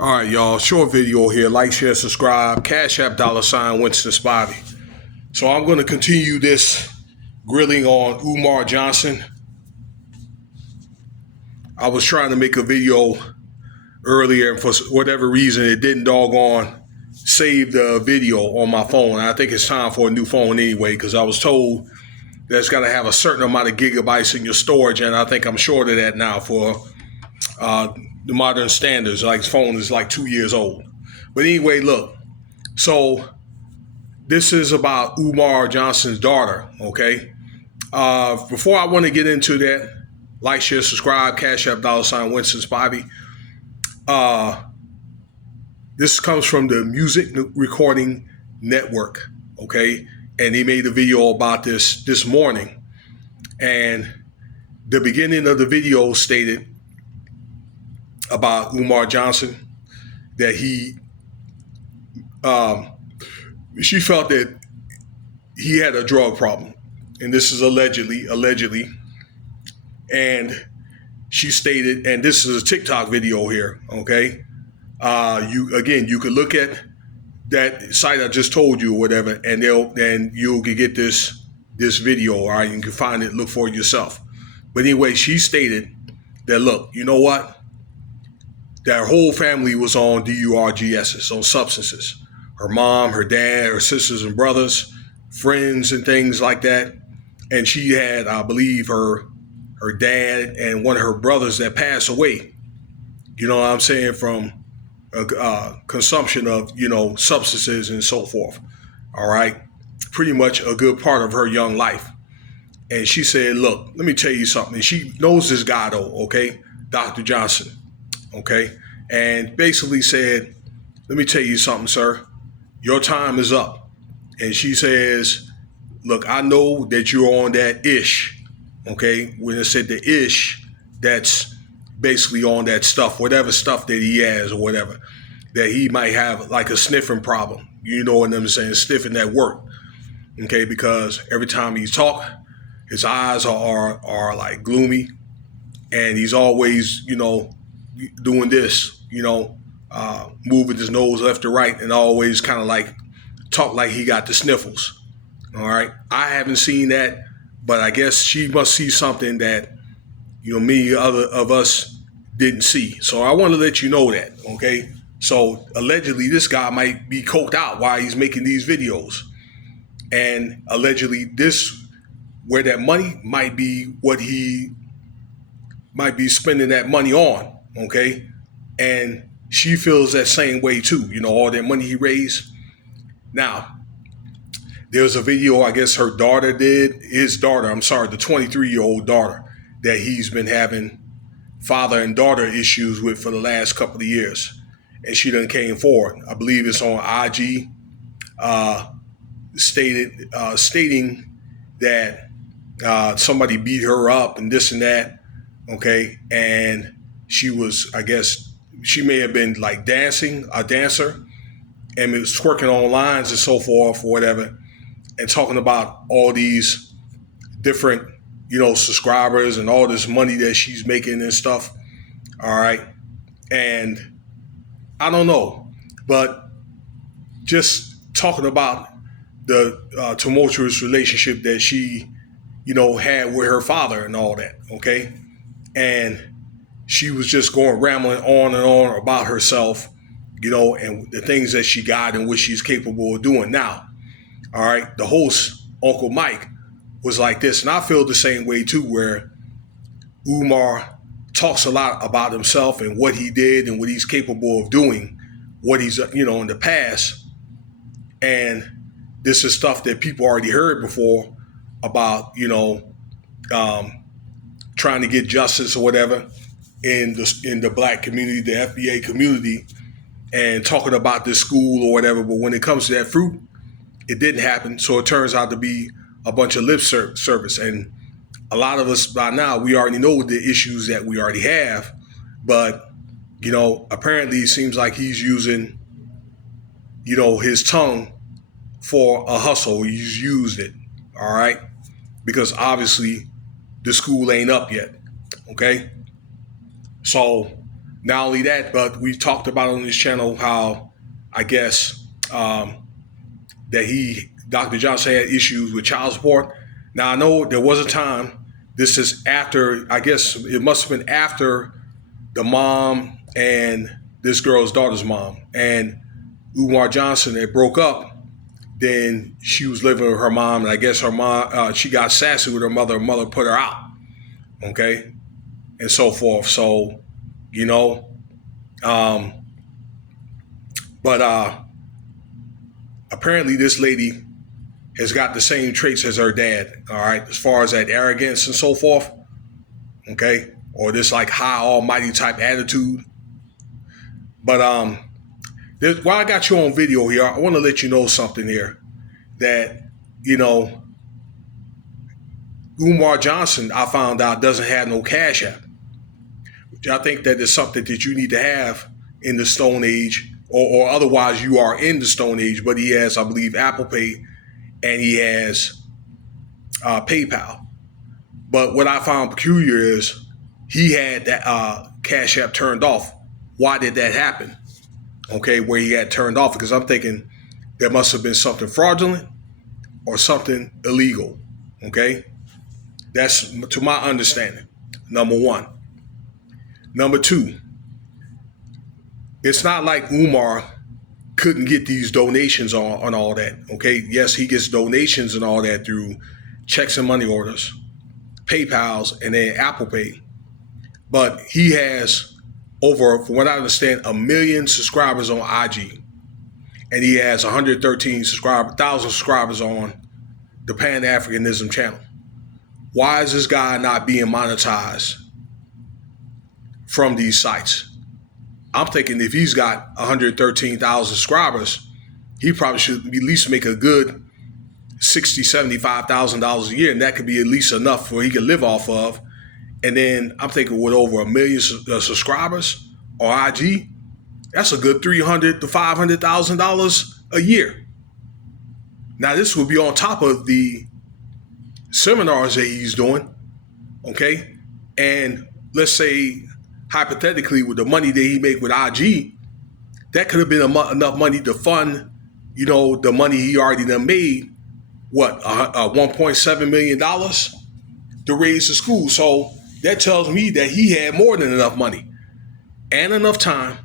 All right, y'all. Short video here. Like, share, subscribe. Cash App $ Winston Spivey. So I'm going to continue this grilling on Umar Johnson. I was trying to make a video earlier, and for whatever reason, it didn't doggone save the video on my phone. I think it's time for a new phone anyway, because I was told that it's got to have a certain amount of gigabytes in your storage, and I think I'm short of that now for the modern standards. Like, his phone is like 2 years old. But anyway, look. So this is about Umar Johnson's daughter, okay? Before I want to get into that, like, share, subscribe, Cash App $ Winston Spivey. This comes from the Music Recording Network, okay? And he made a video about this morning. And the beginning of the video stated about Umar Johnson that she felt that he had a drug problem. And this is allegedly. And she stated, and this is a TikTok video here, okay? You could look at that site I just told you or whatever, and you can get this video, all right? You can find it, look for it yourself. But anyway, she stated that, look, you know what? That her whole family was on DURGSs, on substances. Her mom, her dad, her sisters and brothers, friends and things like that. And she had, I believe, her dad and one of her brothers that passed away, you know what I'm saying, from consumption of, substances and so forth. All right. Pretty much a good part of her young life. And she said, look, let me tell you something. And she knows this guy, though, okay, Dr. Johnson. Okay. And basically said, let me tell you something, sir. Your time is up. And she says, look, I know that you're on that ish. Okay. When it said the ish, that's basically on that stuff, whatever stuff that he has or whatever, that he might have like a sniffing problem. You know what I'm saying? Sniffing that work. Okay. Because every time he talk, his eyes are like gloomy, and he's always, doing this, moving his nose left to right, and always kind of like talk like he got the sniffles. All right. I haven't seen that, but I guess she must see something that, many other of us didn't see. So I want to let you know that. Okay. So allegedly this guy might be coked out while he's making these videos. And allegedly where that money might be, what he might be spending that money on. Okay. And she feels that same way too, all that money he raised. Now, there's a video, I guess the 23-year-old daughter, that he's been having father and daughter issues with for the last couple of years. And she done came forward. I believe it's on IG, stating that somebody beat her up and this and that. Okay. And she was, I guess, she may have been like a dancer, and was twerking on lines and so forth or whatever, and talking about all these different, subscribers and all this money that she's making and stuff. All right. And I don't know, but just talking about the tumultuous relationship that she, had with her father and all that. Okay. And she was just rambling on and on about herself, and the things that she got and what she's capable of doing now. All right. The host, Uncle Mike, was like this. And I feel the same way too, where Umar talks a lot about himself and what he did and what he's capable of doing, what he's, in the past. And this is stuff that people already heard before about, trying to get justice or whatever in the black community, the FBA community, and talking about this school or whatever. But when it comes to that fruit, it didn't happen. So it turns out to be a bunch of lip service. And a lot of us by now, we already know the issues that we already have. But, apparently it seems like he's using, his tongue for a hustle. He's used it. All right. Because obviously the school ain't up yet. Okay. So Not only that, but we talked about on this channel how I guess that Dr. Johnson had issues with child support. Now I know there was a time. This is after, I guess it must have been after the mom and this girl's daughter's mom and Umar Johnson had broke up. Then she was living with her mom, and I guess her mom, she got sassy with her mother. Her mother put her out, okay, and so forth. So, you know, but apparently this lady has got the same traits as her dad, all right, as far as that arrogance and so forth, okay, or this like high almighty type attitude. But while I got you on video here, I want to let you know something here that, you know, Umar Johnson, I found out, doesn't have no Cash App. Which I think that is something that you need to have in the Stone Age, or otherwise you are in the Stone Age. But he has, I believe, Apple Pay and he has PayPal. But what I found peculiar is he had that Cash App turned off. Why did that happen? Okay, where he had turned off, because I'm thinking there must have been something fraudulent or something illegal. Okay, that's to my understanding. Number one. Number two, it's not like Umar couldn't get these donations on all that. Okay, yes, he gets donations and all that through checks and money orders, PayPal's, and then Apple Pay. But he has over, from what I understand, 1 million subscribers on IG. And he has 113,000 subscribers on the Pan-Africanism channel. Why is this guy not being monetized from these sites? I'm thinking if he's got 113,000 subscribers, he probably should at least make a good $60,000, $75,000 a year, and that could be at least enough where he can live off of. And then I'm thinking with over 1 million subscribers on IG, that's a good $300,000 to $500,000 a year. Now this would be on top of the seminars that he's doing, okay? And let's say hypothetically with the money that he make with IG, that could have been enough money to fund, you know, the money he already done made, what, $1.7 million to raise the school. So that tells me that he had more than enough money and enough time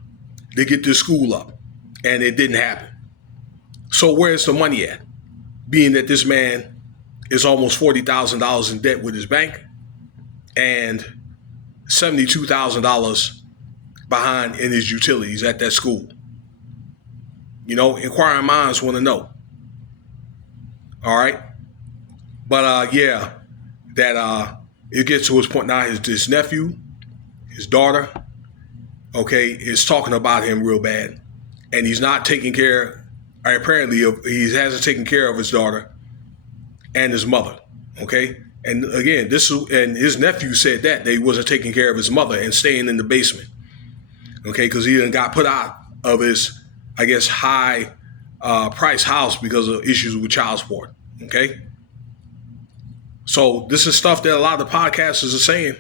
to get this school up, and it didn't happen. So where's the money at? Being that this man is almost $40,000 in debt with his bank and $72,000 behind in his utilities at that school. You know, inquiring minds want to know. All right. But yeah, that it gets to his point now. His nephew, his daughter, okay, is talking about him real bad. And he's not taking care, apparently, he hasn't taken care of his daughter and his mother, okay? And again, and his nephew said that he wasn't taking care of his mother and staying in the basement, okay? Because he done got put out of his, I guess, high price house because of issues with child support, okay? So this is stuff that a lot of the podcasters are saying.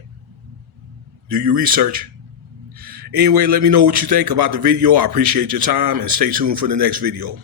Do your research. Anyway, let me know what you think about the video. I appreciate your time, and stay tuned for the next video.